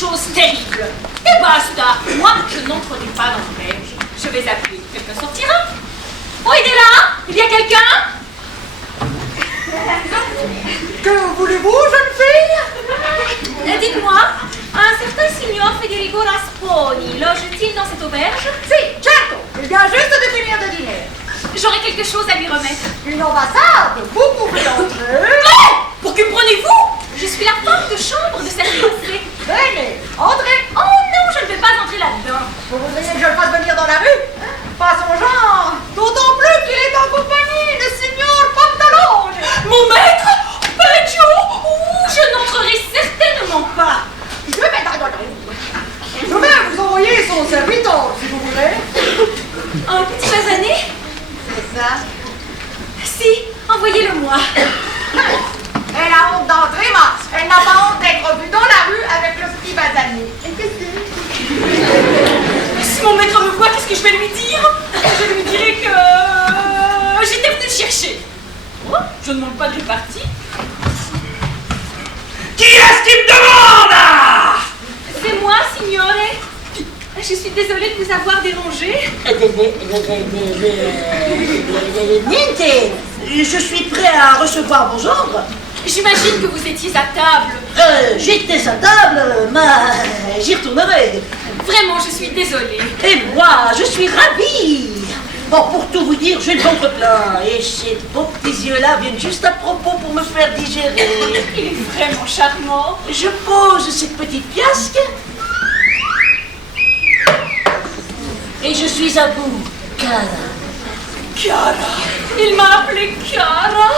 chose terrible. Et basta. Moi, je n'entrerai pas dans l'auberge. Je vais appeler. Quelqu'un sortira. Oh, il est là? Il y a quelqu'un? Que voulez-vous, jeune fille? Dites-moi, un certain signor Federico Rasponi loge-t-il dans cette auberge? Si, certo. Il vient juste de finir de dîner. J'aurais quelque chose à lui remettre. Une ambassade. Vous pouvez entrer. Oh! Pour que me prenez-vous? Je suis la femme de chambre de cette maison. Venez, entrez. Oh non, je ne vais pas entrer là-dedans. Vous voudriez que je le fasse venir dans la rue? Pas son genre. D'autant plus qu'il est en compagnie de signor Pantalone. Mon maître? Peggio? Ouh, je n'entrerai certainement pas. Je vais vous envoyer son serviteur, si vous voulez. Un petit basané? C'est ça. Si, envoyez-le-moi. Elle a honte d'entrer, Max. Elle n'a pas honte d'être vue dans la rue avec le petit basané. Et qu'est-ce que... Si mon maître me voit, qu'est-ce que je vais lui dire? Je lui dirai que j'étais venue le chercher. Oh, je ne manque pas de répartie. Qui est-ce qui me demande? C'est moi, signore. Je suis désolée de vous avoir dérangé. Niente. Je suis prêt à recevoir vos ordres. J'imagine que vous étiez à table. J'étais à table, mais j'y retournerai. Vraiment, je suis désolée. Et moi, je suis ravie. Bon, pour tout vous dire, j'ai le ventre plein. Et ces beaux petits yeux-là viennent juste à propos pour me faire digérer. Il est vraiment charmant. Je pose cette petite piasque. Et je suis à vous, Cara. Cara. Il m'a appelé Cara.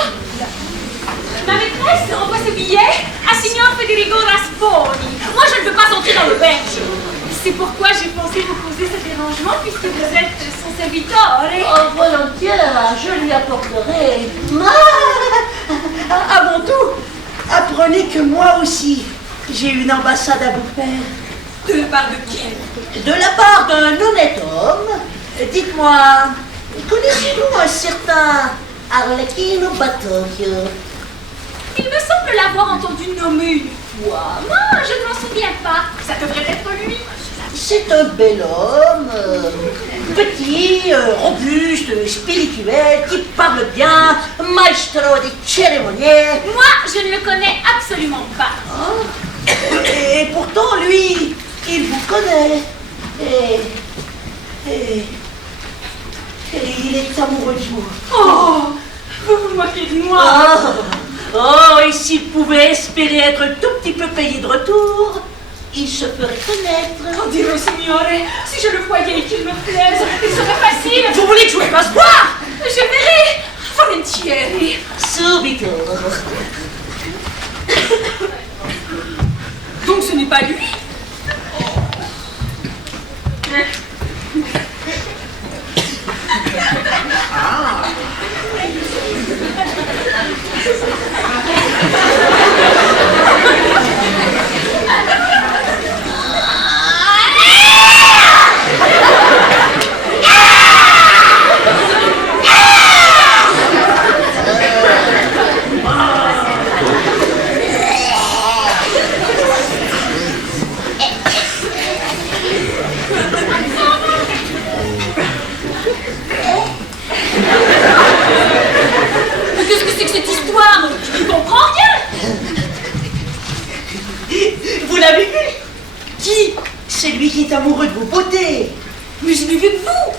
Ma maîtresse envoie ce billet à signor Federico Rasponi. Moi, je ne veux pas entrer dans l'auberge. C'est pourquoi j'ai pensé vous causer ce dérangement puisque vous êtes son serviteur. Oh, volontiers, je lui apporterai. À mon tour, apprenez que moi aussi, j'ai une ambassade à vous faire. De la part de qui? De la part d'un honnête homme. Dites-moi, connaissez-vous un certain Arlecchino Batocchio? Il me semble l'avoir entendu nommer une fois. Moi, je ne m'en souviens pas. Ça devrait être lui. C'est un bel homme, petit, robuste, spirituel, qui parle bien, maestro di ceremonie. Moi, je ne le connais absolument pas. Et pourtant, lui, il vous connaît. Et il est amoureux de vous. Oh, vous vous moquez de moi. Et s'il pouvait espérer être un tout petit peu payé de retour, il se ferait connaître. Oh, Dio signore, si je le voyais et qu'il me plaise, il serait facile. Vous voulez que je vous fasse boire? Je verrai. Volentieri. Subito. Donc ce n'est pas lui? Qu'est-ce que c'est que cette histoire? Je ne comprends rien. Vous l'avez vu? Qui? C'est lui qui est amoureux de vos beautés. Mais je l'ai vu de vous.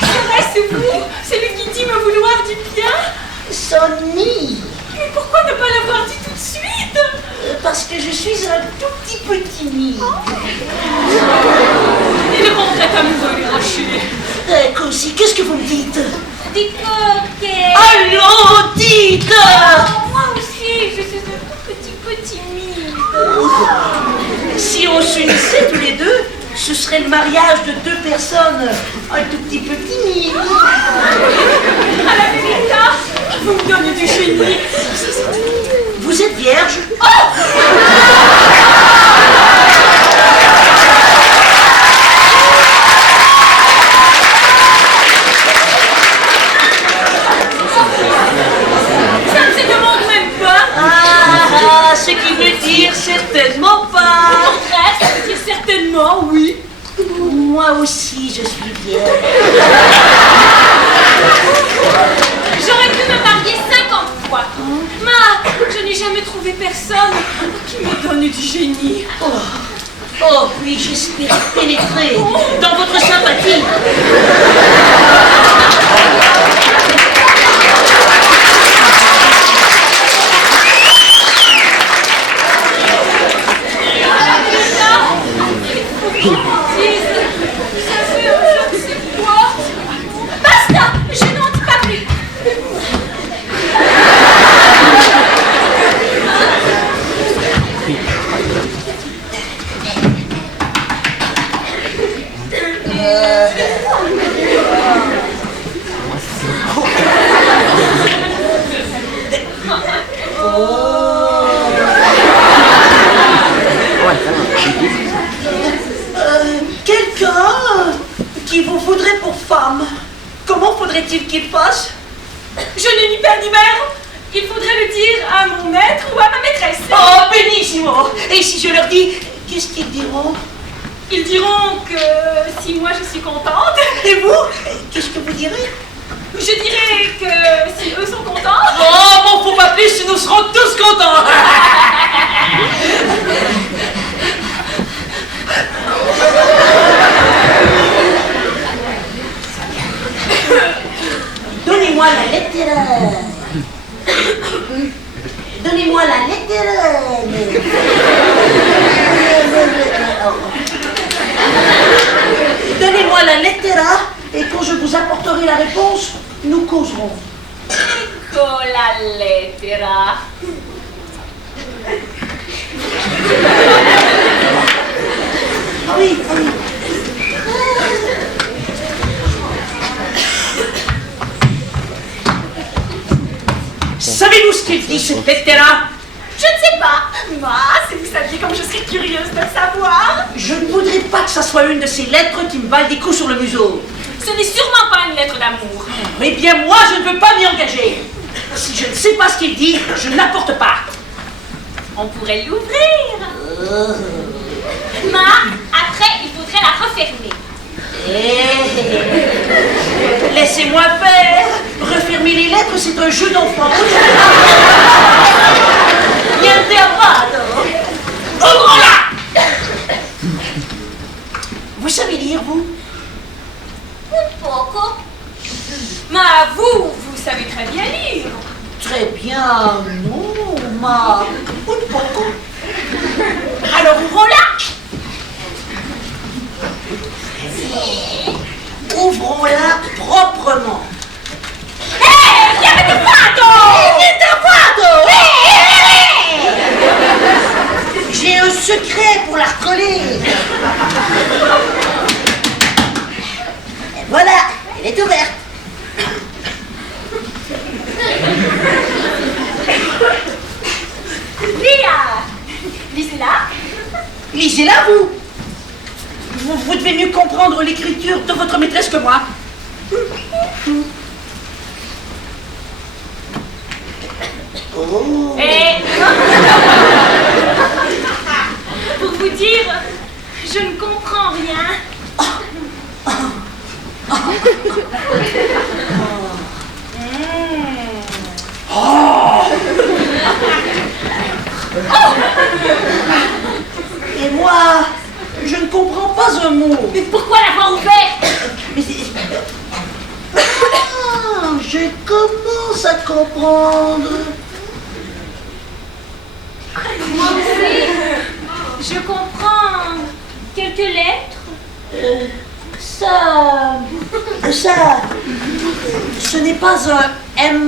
Serait-ce vous? C'est lui qui dit me vouloir du bien? Sonny. Mais pourquoi ne pas l'avoir dit tout de suite? Parce que je suis un tout petit peu timide. Il rendrait amoureux les rochers. Così, qu'est-ce que vous me dites? Dites que... Allons, dites! Moi aussi, je suis un tout petit peu timide. Si on s'unissait tous les deux, ce serait le mariage de deux personnes un tout petit peu timides. À la vérité, vous me donnez du génie. Vous êtes vierge? Ça ne se demande même pas. Ce qui veut moi aussi, je suis vierge. J'aurais pu me marier 50 fois. Mais je n'ai jamais trouvé personne qui me donne du génie. Oh, puis j'espère pénétrer dans votre sympathie. Basta! Je n'en dis pas plus. Quelqu'un qui vous voudrait pour femme, comment faudrait-il qu'il fasse? Je n'ai ni père ni mère. Il faudrait le dire à mon maître ou à ma maîtresse. Oh, benissimo! Et si je leur dis, qu'est-ce qu'ils diront? Ils diront que si moi je suis contente, Et vous? Qu'est-ce que vous direz? je dirais que si eux sont contents. Oh, m'en faut pas plus, nous serons tous contents. Donnez-moi la lettre. Donnez-moi la lettre. Donnez-moi la lettre et quand je vous apporterai la réponse, nous causerons. Ecco la lettera. Ah oui, ah oui. Savez-vous ce qu'il dit, cette lettre-là? Je ne sais pas. Moi, si vous saviez comme je serais curieuse de le savoir. Je ne voudrais pas que ça soit une de ces lettres qui me valent des coups sur le museau. Ce n'est sûrement pas une lettre d'amour. Eh bien, moi, je ne veux pas m'y engager. Si je ne sais pas ce qu'il dit, je n'apporte pas. On pourrait l'ouvrir. Mais après, il faudrait la refermer. Laissez-moi faire. Refermer les lettres, c'est un jeu d'enfant. Niente affatto. Ouvrons-la. Vous savez lire, vous? Un poco. Mais vous savez très bien lire. Très bien, non, ma... Un poco. Alors ouvrons-la. Ouvrons-la proprement. Hé, che avete fatto? Niente affatto. J'ai un secret pour la recoller. Et voilà, elle est ouverte. Lisez-la. Lisez-la, vous. Vous devez mieux comprendre l'écriture de votre maîtresse que moi. Oh. Et pour vous dire, je ne comprends rien. Et moi, je ne comprends pas un mot. Mais pourquoi l'avoir ouverte? Mais je commence à comprendre. Moi aussi, je comprends quelques lettres. Ça, ce n'est pas un M.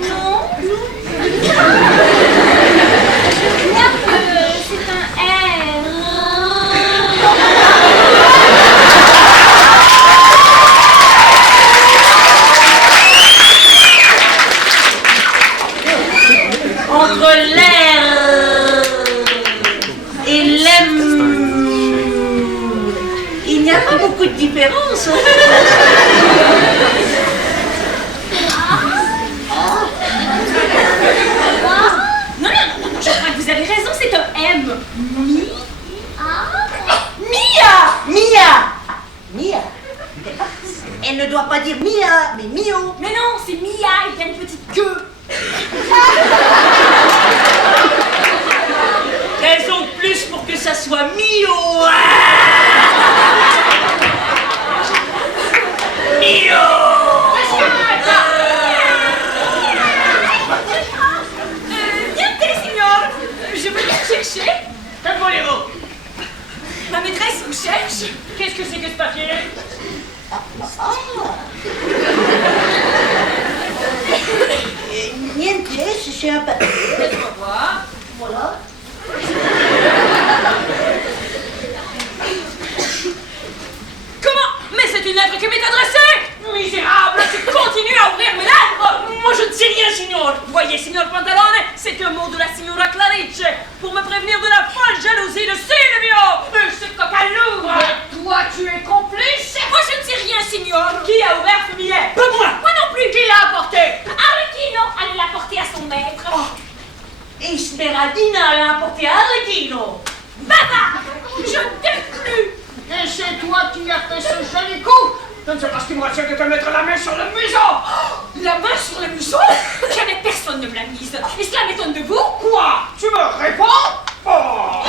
Non. Je crois que c'est un R. Entre l'air et l'M, il n'y a pas beaucoup de différence. mais Mio. Mais non, c'est Mia, il y a une petite queue. Raison de plus pour que ça soit Mio. Mio. Niente, signor. Je veux bien chercher. Que voulez-vous? Ma maîtresse me cherche. Qu'est-ce que c'est que ce papier? Niente, c'est un papier. Laisse-moi voir. Voilà. Comment? Mais c'est une lettre qui m'est adressée. Misérable, tu continues à ouvrir mes lettres. Moi je ne sais rien, signor. Voyez, signor Pantalone, c'est un mot de la signora Clarice pour me prévenir de la folle jalousie de Silvio. Ce cocaloubre. Toi, tu es complice. Moi, je ne sais rien, signor. Qui a ouvert ce billet? Pas moi. Moi non plus. Qui l'a apporté? Arlecchino allait l'apporter à son maître. Esmeraldina l'a apporté à Arlecchino. Bavard! Je t'ai plus. Et c'est toi qui as fait ce joli coup. Je ne sais pas ce qui me retient de te mettre la main sur le museau. La main sur le museau? Jamais personne ne me l'a mise. Et cela m'étonne de vous? Quoi? Tu me réponds? Oh.